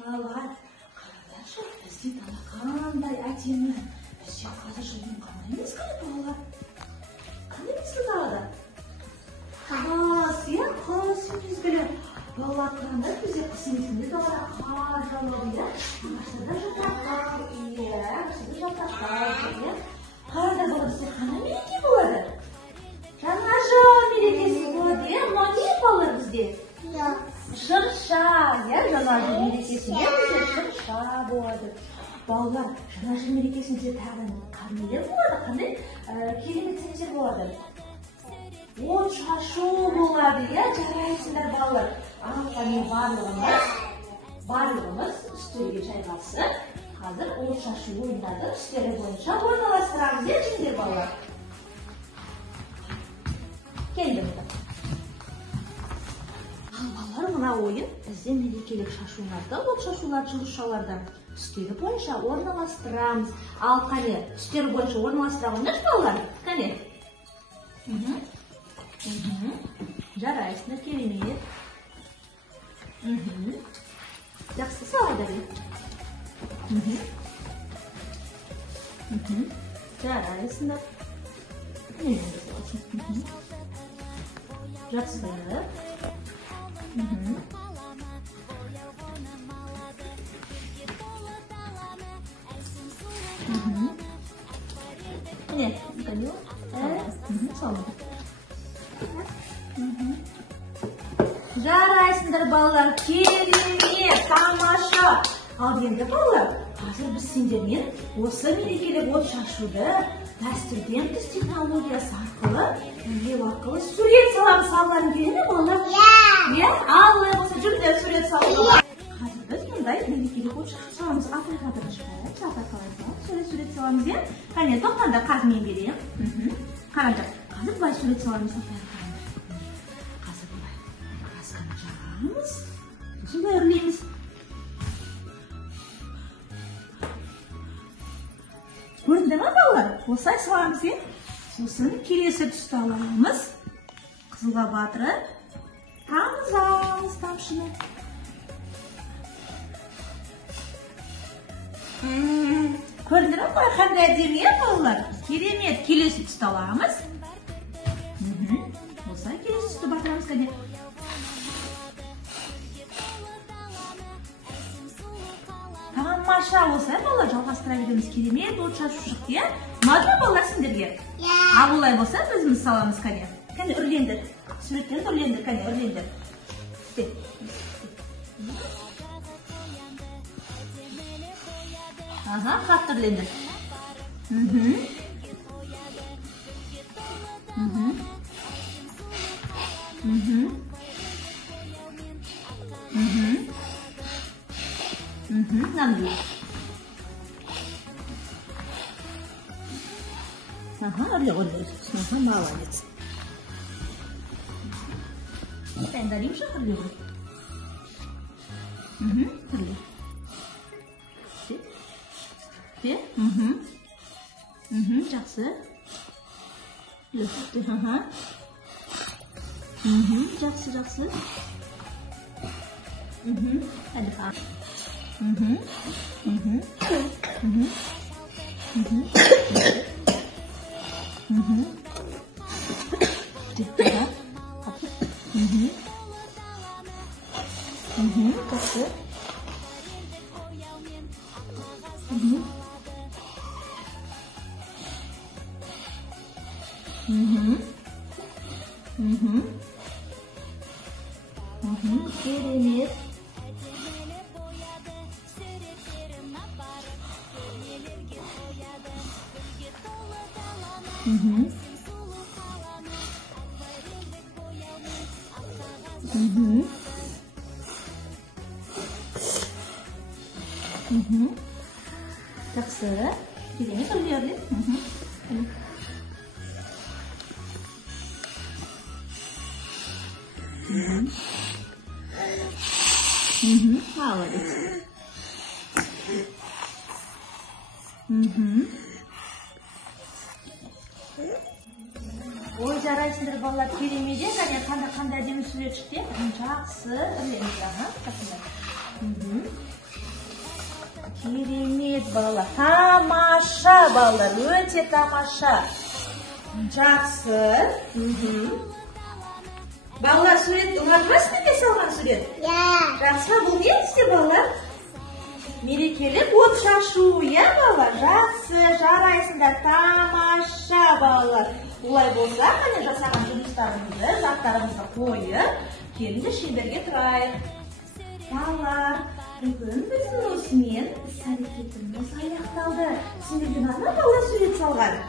Салат. Қараңдаршы, бізде дала қандай әдемі. Бізде қазір жылдың қандай емес қане балалар? Қандай мезгіл далада? Қыс, иә, қыс мезгілі. Балалар қараңдар, бізде қыс мезгілінде далада қар жауады, иә. Ағаштарда жапырақтар, иә, ағаштарда жапырақтар, иә. Қараңдар балалар, бізде қандай мереке болады? Жаңа жыл мерекесі болады, иә. Мынау не балалар бізде? Шырша, иә, жаңа жыл мерекесінде бізде шырша болады. Балалар, жаңа жыл мерекесінде тағы қандайлар болады, қандай керемет сәттер болады. От шашу болады, иә, жарайсыңдар балалар. Ал қане барлығымыз үстелге жайғасып, қазір от шашу ойындарды үстелі бойынша орналастырамыз, иә, жеңдер балалар. Келді бұда. Балалар, мына ойын бізде мерекелік шашуларды, от шашуларды, жұлдызшаларды үстелі бойынша орналастырамыз. Ал қане, үстелі бойынша орналастырамыз, балалар? Қане? Жарайсыңдар, керемет. Жақсы, салайдар. Жарайсыңдар. Жақсы. Міне, қане? Салды. Жарайсыңдар балалар, керемет, тамаша. Ал енді балалар, қазір біз сендермен осы мерекелік от шашуды дәстүрден тыс технологиясы арқылы, үндеу арқылы сурет саламыз, салғанын келе ме балалар? Иә, ал болса жүрдер сурет салуға. Қазір біз мұндай мерекелік от шашу саламыз. Апай қадырын шығайық, апай қалай саламыз, сурет саламыз, иә? Қане, тоқтаңдар, қазір мен берейін. Қараңдар, қазір былай сурет саламыз. Қазір былай красканы жағамыз, сосын былай үрлейміз. Көрінді ма балалар? Осылай саламыз, е? Сосын келесі түсті аламыз. Қызылға батырып, тамызамыз тамшыны. Көрінді ма балалар? Қандай әдемі, е балалар? Керемет, келесі түсті аламыз. Осылай келесі түсті батырамыз, кәне. Тамаша, осылай балалар жалғастыра береміз. Керемет от шашу шықты, иә? Ұнады ма балалар сендерге? Ал олай болса біздіміз саламыз, кәне. Кәне, үрлендір. Суреттен үрлендір, кәне, үрлендір. Аға, қатты үрлендір. Нанды. Ага, үрле. Ага, молодец. Сен даримші үрле. Үрле. Де? Жақсы. Жақсы. Жақсы. Әлі қақ. Жақсы. Керемет. Жақсы. Керемет үрле. Молодец. Ой, жарайсыңдар балалар, керемет, қандай әдемі сурет шықты. Жақсы. Керемет балалар, тамаша балалар, өте тамаша. Жақсы. Балалар, суретті ұнатасыз ба салған сурет? Жақсы, бұл не істе балалар? Мерекелік от шашу, балалар? Жақсы, жарайсыңдар, тамаша балалар. Олай болса, қане жасаған жұмыстарымызды, заттарымызды қойып, келіңдер шеңберге тұрайық. Балалар, бүгін біздің осымен іс-әрекетіміз аяқталды. Сендерге ұнады ма балалар сурет салған?